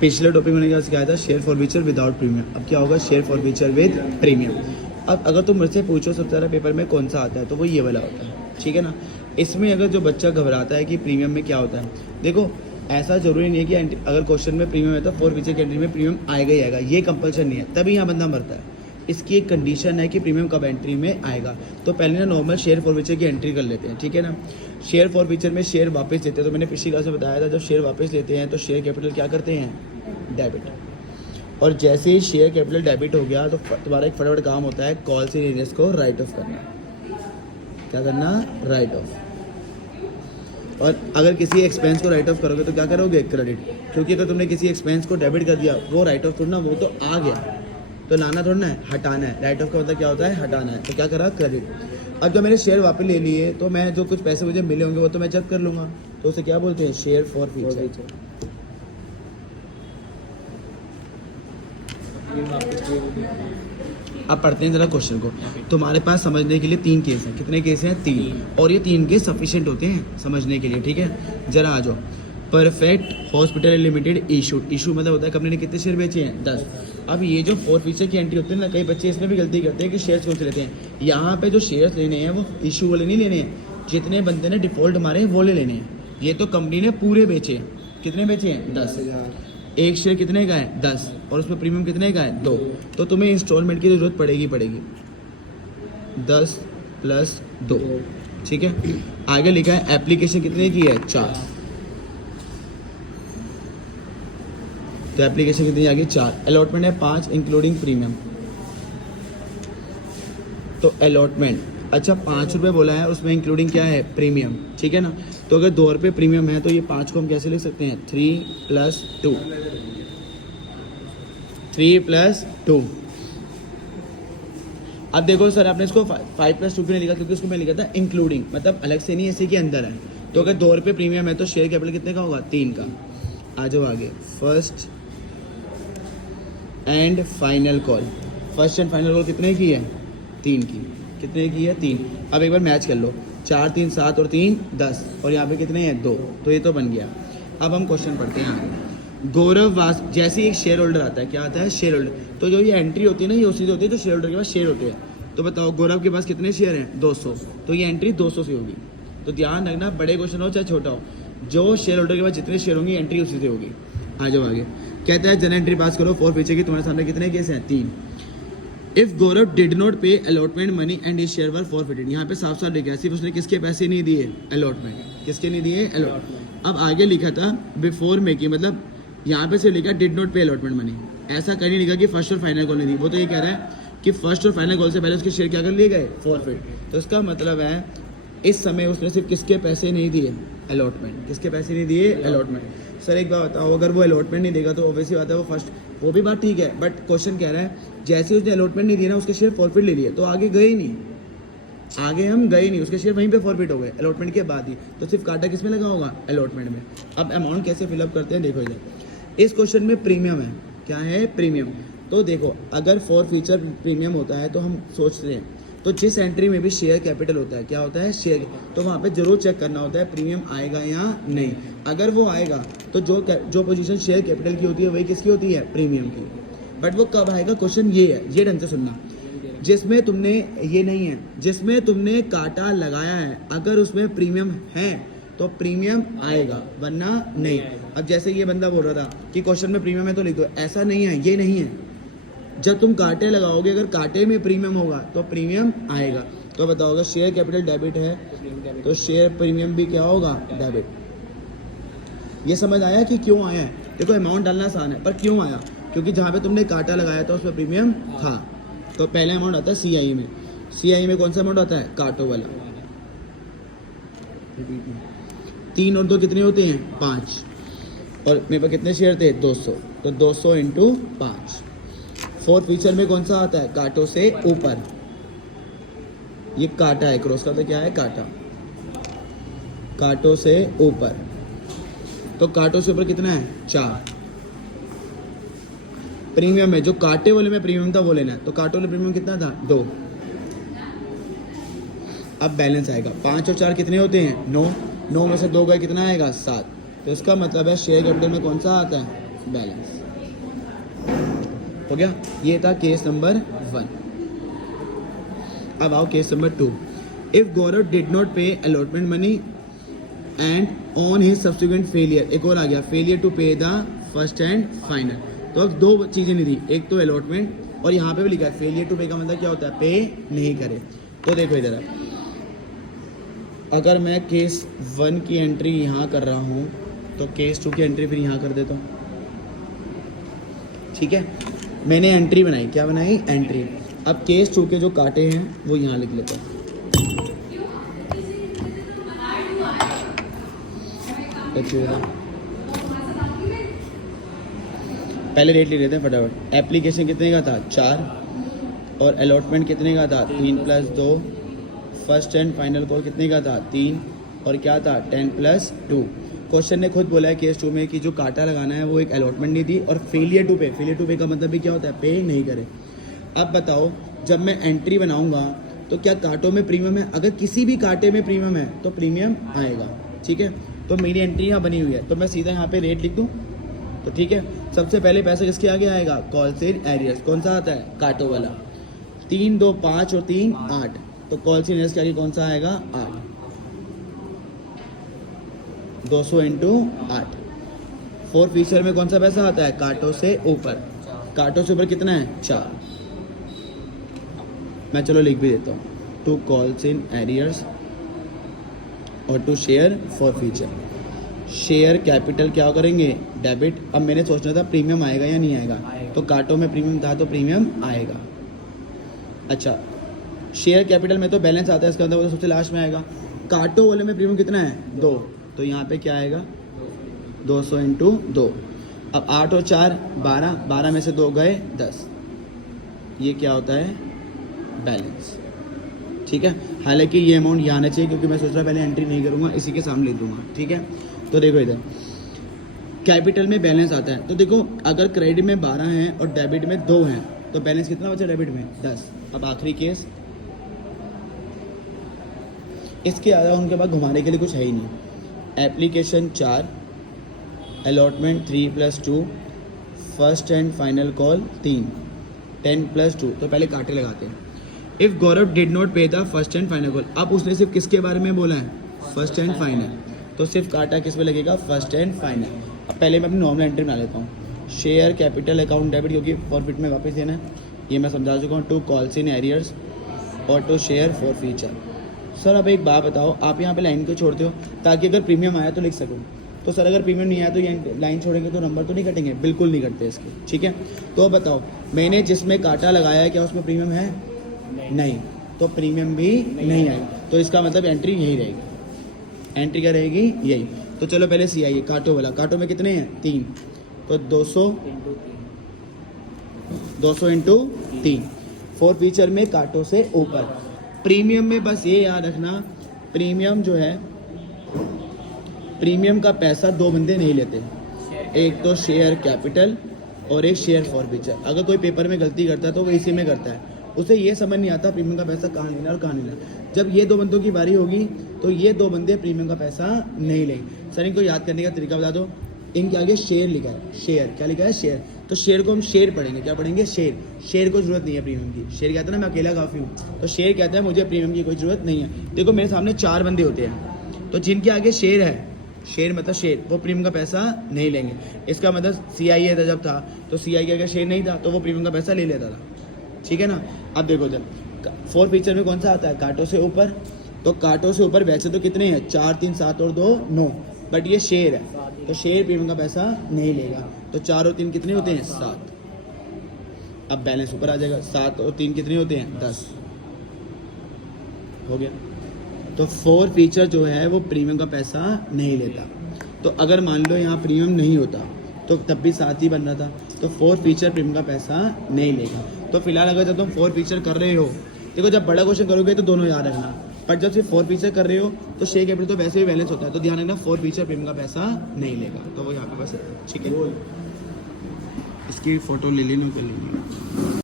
पिछले टॉपिक में क्या सिखाया था, share for future without premium. अब क्या होगा, share for future with premium. अब अगर तुम मुझसे पूछो सबसे ज़्यादा पेपर में कौन सा आता है, तो वो ये वाला होता है, ठीक है ना। इसमें अगर जो बच्चा घबराता है कि प्रीमियम में क्या होता है, देखो ऐसा जरूरी नहीं है कि अगर क्वेश्चन में प्रीमियम है तो फॉर फ्यूचर की एंट्री में प्रीमियम आएगा ही आएगा, ये कंपल्सन नहीं है, तभी यहाँ बंदा मरता है। इसकी एक कंडीशन है कि प्रीमियम कब एंट्री में आएगा। तो पहले ना नॉर्मल शेयर फॉर फ्यूचर की एंट्री कर लेते हैं, ठीक है ना। शेयर फॉर फ्यूचर में शेयर वापस लेते हैं, तो मैंने पिछली क्लास में बताया था, जब शेयर वापस लेते हैं तो शेयर कैपिटल क्या करते हैं, डेबिट। और जैसे ही शेयर कैपिटल डेबिट हो गया तो तुम्हारा एक फटाफट काम होता है, कॉल से इंटरेस्ट को राइट ऑफ करना। क्या करना, राइट ऑफ। और अगर किसी एक्सपेंस को राइट ऑफ करोगे तो क्या करोगे, क्रेडिट। क्योंकि अगर तुमने किसी एक्सपेंस को डेबिट कर दिया, वो राइट ऑफ थोड़ा ना, वो तो आ गया, तो लाना थोड़ा ना है, हटाना है। राइट ऑफ का मतलब क्या होता है, हटाना है। तो क्या करा, क्रेडिट। अब जब मैंने शेयर वापस ले लिए तो मैं जो कुछ पैसे मुझे मिले होंगे वो तो मैं जब्त कर लूँगा, तो उसे क्या बोलते हैं, शेयर फॉर फ्यूचर। अब पढ़ते हैं जरा क्वेश्चन को। तुम्हारे पास समझने के लिए 3 केस हैं। कितने केस हैं, 3। और ये 3 केस सफिशिएंट होते हैं समझने के लिए, ठीक है। जरा आ जाओ। Perfect hospital limited issued. Issue मतलब होता है कंपनी ने कितने शेयर बेचे हैं, 10। अब ये जो फॉर फ्यूचर की एंट्री होती है ना, कई बच्चे इसमें भी गलती करते हैं कि शेयर्स कौन से लेते हैं। यहाँ पे जो शेयर्स लेने हैं वो इशू वाले नहीं लेने हैं, जितने बंदे ने डिफॉल्ट मारे हैं वो ले लेने हैं। ये तो कंपनी ने पूरे बेचे हैं। कितने बेचे हैं, 10। एक शेयर कितने का है, 10, और उसमें प्रीमियम कितने का है, 2। तो तुम्हें इंस्टॉलमेंट की जरूरत पड़ेगी 10 + 2, ठीक है। आगे लिखा है एप्लीकेशन कितने की है, 4। तो एप्लीकेशन कितनी आ गई, 4। अलॉटमेंट है 5 इंक्लूडिंग प्रीमियम। तो अलॉटमेंट, अच्छा 5 रुपये बोला है, उसमें इंक्लूडिंग क्या है, प्रीमियम, ठीक है ना। तो अगर 2 रुपये प्रीमियम है तो ये 5 को हम कैसे लिख सकते हैं, 3 + 2। 3 + 2। अब देखो सर आपने इसको 5 + 2 क्यों नहीं लिखा, क्योंकि उसको मैं लिखा था इंक्लूडिंग, मतलब अलग से नहीं, इसी के अंदर है। तो अगर 2 रुपये प्रीमियम है तो शेयर कैपिटल कितने का होगा, 3 का। आ जाओ आगे। First and final call. First and final call कितने की है, 3 की। कितने की है, 3। अब एक बार मैच कर लो, 4 3 7 और 3 10, और यहाँ पे कितने हैं, 2। तो ये तो बन गया। अब हम क्वेश्चन पढ़ते हैं आगे। गौरव वास, जैसे ही एक शेयर होल्डर आता है, क्या आता है, शेयर होल्डर। तो जो ये एंट्री होती है ना, ये उसी से होती है जो शेयर होल्डर के पास शेयर होते हैं। तो बताओ गौरव के पास कितने शेयर हैं, 200। तो ये एंट्री 200 से होगी। तो ध्यान रखना, बड़े क्वेश्चन हो चाहे छोटा हो, जो शेयर होल्डर के पास जितने शेयर होंगे एंट्री उसी से होगी। आ जाओ आगे। कहता है जनरल एंट्री पास करो फॉर फ्यूचर की। तुम्हारे सामने कितने केस हैं, 3। If Gaurav did not pay allotment money and his share were forfeited. यहाँ पे साफ साफ लिखा है, सिर्फ उसने किसके पैसे नहीं दिए, अलॉटमेंट। किसके नहीं दिए, अलॉटमेंट। अब आगे लिखा था बिफोर मेकिंग, मतलब यहाँ पे सिर्फ लिखा did not pay allotment money. ऐसा कहीं नहीं लिखा कि फर्स्ट और फाइनल कॉल नहीं दी। वो तो ये कह रहा है कि फर्स्ट और फाइनल कॉल से पहले उसके शेयर क्या कर लिए गए, फॉरफिट। तो इसका मतलब है इस समय उसने सिर्फ किसके पैसे नहीं दिए, अलॉटमेंट। किसके पैसे नहीं दिए, अलॉटमेंट। सर एक बात बताओ, अगर वो अलॉटमेंट नहीं देगा तो ऑब्वियसली बात है वो फर्स्ट, वो भी बात ठीक है, बट क्वेश्चन कह रहा है जैसे उसने अलॉटमेंट नहीं दिया ना, उसके शेयर फॉरफिट ले लिए, तो आगे गए ही नहीं, आगे हम गए नहीं, उसके शेयर वहीं पे फॉरफिट हो गए अलॉटमेंट के बाद ही। तो सिर्फ काटा किस में लगा होगा, अलॉटमेंट में। अब अमाउंट कैसे फिलअप करते हैं देखो इधर। इस क्वेश्चन में प्रीमियम है, क्या है, प्रीमियम। तो देखो अगर फॉर फ्यूचर प्रीमियम होता है तो हम सोचते हैं, तो जिस एंट्री में भी शेयर कैपिटल होता है, क्या होता है, शेयर, तो वहाँ पे जरूर चेक करना होता है प्रीमियम आएगा या नहीं। अगर वो आएगा तो जो पोजीशन शेयर कैपिटल की होती है वही किसकी होती है, प्रीमियम की। बट वो कब आएगा, क्वेश्चन ये है, ये ढंग से सुनना। जिसमें तुमने, ये नहीं है, जिसमें तुमने काटा लगाया है, अगर उसमें प्रीमियम है तो प्रीमियम आएगा, वरना नहीं। अब जैसे ये बंदा बोल रहा था कि क्वेश्चन में प्रीमियम है तो लिख दो, ऐसा नहीं है, ये नहीं है। जब तुम कांटे लगाओगे, अगर कांटे में प्रीमियम होगा तो प्रीमियम आएगा। तो बताओ अगर शेयर कैपिटल डेबिट है तो शेयर प्रीमियम भी क्या होगा, डेबिट। ये समझ आया कि क्यों आया है। देखो अमाउंट डालना आसान है, पर क्यों आया, क्योंकि जहाँ पे तुमने कांटा लगाया था उसमें प्रीमियम था। तो पहले अमाउंट आता है सीआई में। सीआई में कौन सा अमाउंट आता है, कांटो वाला। 3 और 2 कितने होते हैं, 5। और मेरे पास कितने शेयर थे, 200। तो 200 × 5। फॉर फ्यूचर में कौन सा आता है, कांटों से ऊपर। ये कांटा है, क्रॉस का तो क्या है, कांटा। कांटों से ऊपर, तो कांटों से ऊपर कितना है, 4। प्रीमियम है, जो कांटे वाले में प्रीमियम था वो लेना है। तो कांटों वाले प्रीमियम कितना था, 2। अब बैलेंस आएगा, 5 और 4 कितने होते हैं, 9। 9 में से 2 गए, कितना आएगा, 7। तो इसका मतलब है शेयर कैपिटल में कौन सा आता है, बैलेंस। हो गया, ये था केस नंबर 1। अब आओ case number 2। If Gaurav did not pay allotment money and on his subsequent failure, एक और आ गया, failure to pay the first and final. तो अब दो चीज़ें नहीं दी, एक तो अलॉटमेंट और यहाँ पे भी लिखा है फेलियर टू पे का मतलब क्या होता है, पे नहीं करे। तो देखो इधर, अगर मैं केस 1 की एंट्री यहाँ कर रहा हूँ तो केस 2 की एंट्री फिर यहाँ कर देता हूँ। ठीक है, मैंने एंट्री बनाई, क्या बनाई, एंट्री। अब केस 2 के जो काटे हैं वो यहाँ लिख लेता हूँ। पहले रेट लिख लेते हैं फटाफट। एप्लीकेशन कितने का था, 4, और अलॉटमेंट कितने का था, 3 + 2। फर्स्ट एंड फाइनल कॉल कितने का था, 3, और क्या था, 10 + 2। क्वेश्चन ने खुद बोला है केस 2 में कि जो काटा लगाना है वो एक अलॉटमेंट नहीं थी, और फेलियर टू पे का मतलब भी क्या होता है, पे नहीं करे। अब बताओ, जब मैं एंट्री बनाऊंगा तो क्या कांटों में प्रीमियम है, अगर किसी भी कांटे में प्रीमियम है तो प्रीमियम आएगा। ठीक है, तो मेरी एंट्री यहाँ बनी हुई है, तो मैं सीधा यहाँ पे रेट लिख दूँ। तो ठीक है, सबसे पहले पैसा किसके आगे आएगा, कॉल्स इन एरियर्स। कौन सा आता है, कांटों वाला। 3, 2, 5 और 3, 8। तो कॉल्स इन एरियर्स के आगे कौन सा आएगा, 8। 200 × 8। 4 फीचर में कौन सा पैसा आता है, कांटों से ऊपर। कांटों से ऊपर कितना है, 4। मैं चलो लिख भी देता हूँ, टू कॉल्स इन एरियर्स और two share forfeiture. Share capital क्या करेंगे, डेबिट। अब मैंने सोचना था प्रीमियम आएगा या नहीं आएगा, तो कांटों में प्रीमियम था तो प्रीमियम आएगा। अच्छा, शेयर कैपिटल में तो बैलेंस आता है, इसका मतलब वो तो सबसे लास्ट में आएगा। कांटों वाले में प्रीमियम कितना है, 2, तो यहाँ पे क्या आएगा, 200 × 2। अब 8 और 4 12, 12 में से 2 गए 10। ये क्या होता है, बैलेंस। ठीक है, हालांकि ये अमाउंट यहाँ आना चाहिए क्योंकि मैं सोच रहा पहले एंट्री नहीं करूँगा, इसी के सामने ले दूंगा। ठीक है, तो देखो इधर कैपिटल में बैलेंस आता है, तो देखो अगर क्रेडिट में 12 हैं और डेबिट में 2 हैं तो बैलेंस कितना बचा डेबिट में, 10। अब आखिरी केस, इसके अलावा उनके पास घुमाने के लिए कुछ है ही नहीं। Application 4, allotment 3 + 2, first and final call 3, 10 + 2। तो पहले कांटे लगाते हैं। इफ़ गौरव डिड नॉट पे the first and final call, अब उसने सिर्फ किसके बारे में बोला है, फर्स्ट एंड फाइनल, तो सिर्फ काटा किस में लगेगा, फर्स्ट एंड फाइनल। अब पहले मैं अपनी नॉर्मल एंट्री बना लेता हूँ। शेयर कैपिटल अकाउंट डेबिट, क्योंकि फॉरफिट में वापस देना है, ये मैं समझा चुका हूँ। टू कॉल्स इन एरियर्स और two share forfeiture. Sir अब एक बात बताओ, आप यहाँ पे लाइन को छोड़ते हो ताकि अगर प्रीमियम आया तो लिख सकूँ, तो सर अगर प्रीमियम नहीं आया तो ये लाइन छोड़ेंगे तो नंबर तो नहीं कटेंगे, बिल्कुल नहीं कटते इसके। ठीक है, तो बताओ मैंने जिसमें काटा लगाया है क्या उसमें प्रीमियम है, नहीं, तो प्रीमियम भी नहीं आएगा, तो इसका मतलब एंट्री यही रहेगी। एंट्री क्या रहेगी, यही। तो चलो पहले सी आइए, काटो वाला। काटो में कितने हैं, 3, तो 200 × 3। 4 फीचर में काटो से ऊपर। प्रीमियम में बस ये याद रखना, प्रीमियम जो है, प्रीमियम का पैसा 2 बंदे नहीं लेते, एक तो शेयर कैपिटल और एक शेयर फॉर फीचर। अगर कोई पेपर में गलती करता है तो वो इसी में करता है, उसे ये समझ नहीं आता प्रीमियम का पैसा कहाँ लेना और कहाँ नहीं लेना। जब ये 2 बंदों की बारी होगी तो ये 2 बंदे प्रीमियम का पैसा नहीं लेंगे। सर इनको याद करने का तरीका बता दो। इनके आगे शेयर लिखा है, शेयर क्या लिखा है, शेयर, तो शेयर को हम शेयर पढ़ेंगे, क्या पढ़ेंगे, शेयर। शेयर को जरूरत नहीं है प्रीमियम की। शेयर कहता है ना मैं अकेला काफ़ी हूँ, तो शेयर कहता है मुझे प्रीमियम की कोई ज़रूरत नहीं है। देखो मेरे सामने 4 बंदे होते हैं, तो जिनके आगे शेयर है, शेयर मतलब शेयर, वो प्रीमियम का पैसा नहीं लेंगे। इसका मतलब CI जब था तो CI के अगर शेयर नहीं था तो वो प्रीमियम का पैसा ले लेता था। ठीक है ना। अब देखो जब 4 फीचर में कौन सा आता है, कांटों से ऊपर, तो कांटों से ऊपर वैसे तो कितने हैं, 4, 3, 7 और 2, 9, बट ये शेयर है तो शेयर प्रीमियम का पैसा नहीं लेगा। तो 4 और 3 कितने होते हैं, 7। अब बैलेंस ऊपर आ जाएगा, 7 और 3 कितने होते हैं, 10 हो गया। तो 4 फीचर जो है वो प्रीमियम का पैसा नहीं लेता। तो अगर मान लो यहाँ प्रीमियम नहीं होता तो तब भी 7 ही बन रहा था, तो 4 फीचर प्रीमियम का पैसा नहीं लेगा। तो फिलहाल अगर जब तुम 4 फीचर कर रहे हो, देखो जब बड़ा क्वेश्चन करोगे तो दोनों याद रखना, पर जब सिर्फ 4 फीचर कर रहे हो तो शेयर कैपिटल तो वैसे भी बैलेंस होता है, तो ध्यान रखना 4 फीचर प्रीमियम का पैसा नहीं लेगा। तो वो यहाँ पे बस ठीक है, इसकी फ़ोटो ले लेनी कर लेंगे।